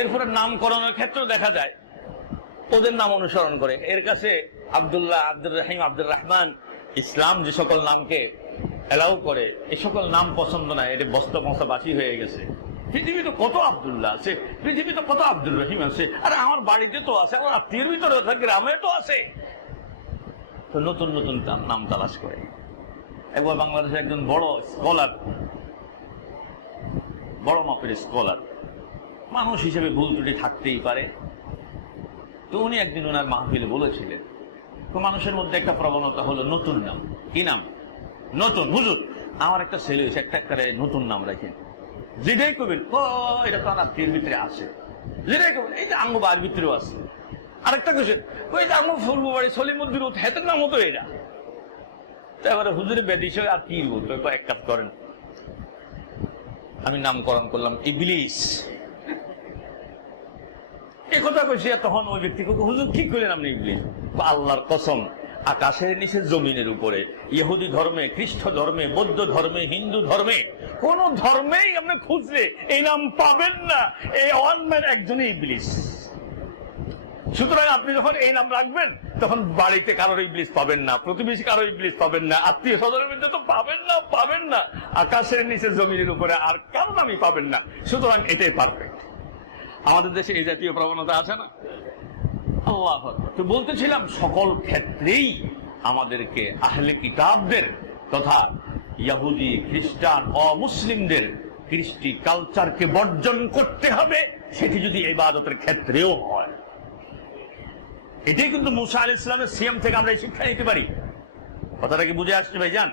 এরপরে নামকরণের ক্ষেত্রে দেখা যায় ওদের নাম অনুসরণ করে। এর কাছে আব্দুল্লাহ, আব্দুর রহিম, আব্দুর রহমান, ইসলাম যে সকল নামকে এলাও করে এ সকল নাম পছন্দ না, এটা বস্তা পচা বাসি হয়ে গেছে। পৃথিবীতে কত আব্দুল্লাহ আছে, পৃথিবীতে কত আব্দুর রহিম আছে, আর আমার বাড়িতে তো আছে, আমার আত্মীয়ের ভিতরে আছে, গ্রামে তো আছে। তো নতুন নতুন নাম তালাশ করে। একবার বাংলাদেশের একজন বড় স্কলার, বড় মাপের স্কলার, মানুষ হিসেবে ভুল ত্রুটি থাকতেই পারে, তো উনি একদিন ওনার মাহফিলে বলেছিলেন, তো মানুষের মধ্যে একটা প্রবণতা হলো নতুন নাম। কি নাম? নতুন। হুজুর আমার একটা ছেলে হয়েছে, একটা একটা নতুন নাম রাখেন, যেটাই করবেন ও এটা তো আমার আত্মীয়ের ভিতরে আছে, যেটাই করবেন এই যে আঙ্গ বার ভিতরেও আছে। আরেকটা কোয়েশ্চেন, ওই যে আঙ্গ ফুলবো বাড়ি সলিমুদ্দিন হেতের নাম হতো এটা। তো এবারে হুজুরে বেদিস আর কি বলতো, এক কাজ করেন, আমি নামকরণ করলাম ইবলিস। একথা কইছি, তখন ওই ব্যক্তি হুজুর কি করলেন আপনি ইবলিস? আল্লাহর কসম, আকাশের নিচে জমিনের উপরে ইহুদি ধর্মে, খ্রিস্ট ধর্মে, বৌদ্ধ ধর্মে, হিন্দু ধর্মে, কোন ধর্মেই আপনি খুঁজলে এই নাম পাবেন না, এই ওয়ান ম্যান একজনই ইবলিস। সুতরাং আপনি যখন এই নাম রাখবেন তখন বাড়িতে কারোর ইবলিস পাবেন না, প্রতিবেশী কারোর ইবলিস পাবেন না, আত্মীয় স্বজনের মধ্যে তো পাবেন না, আকাশের নিচে জমিনের উপরে আর কারো নামই পাবেন না। সুতরাং এটাই পারফেক্ট। আমাদের দেশে এই জাতীয় প্রবণতা আছে না? আল্লাহ। তো বলতেছিলাম সকল ক্ষেত্রেই আমাদেরকে আহলে কিতাবদের তথা ইহুদি, খ্রিস্টান, অমুসলিমদের কৃষ্টি কালচারকে বর্জন করতে হবে, সেটি যদি ইবাদতের ক্ষেত্রেও হয়। এটাই কিন্তু মুসা আলাইহিস সালামের সিয়াম থেকে আমরা শিক্ষা নিতে পারি। কথাটা কি বুঝে আসছে ভাইজান?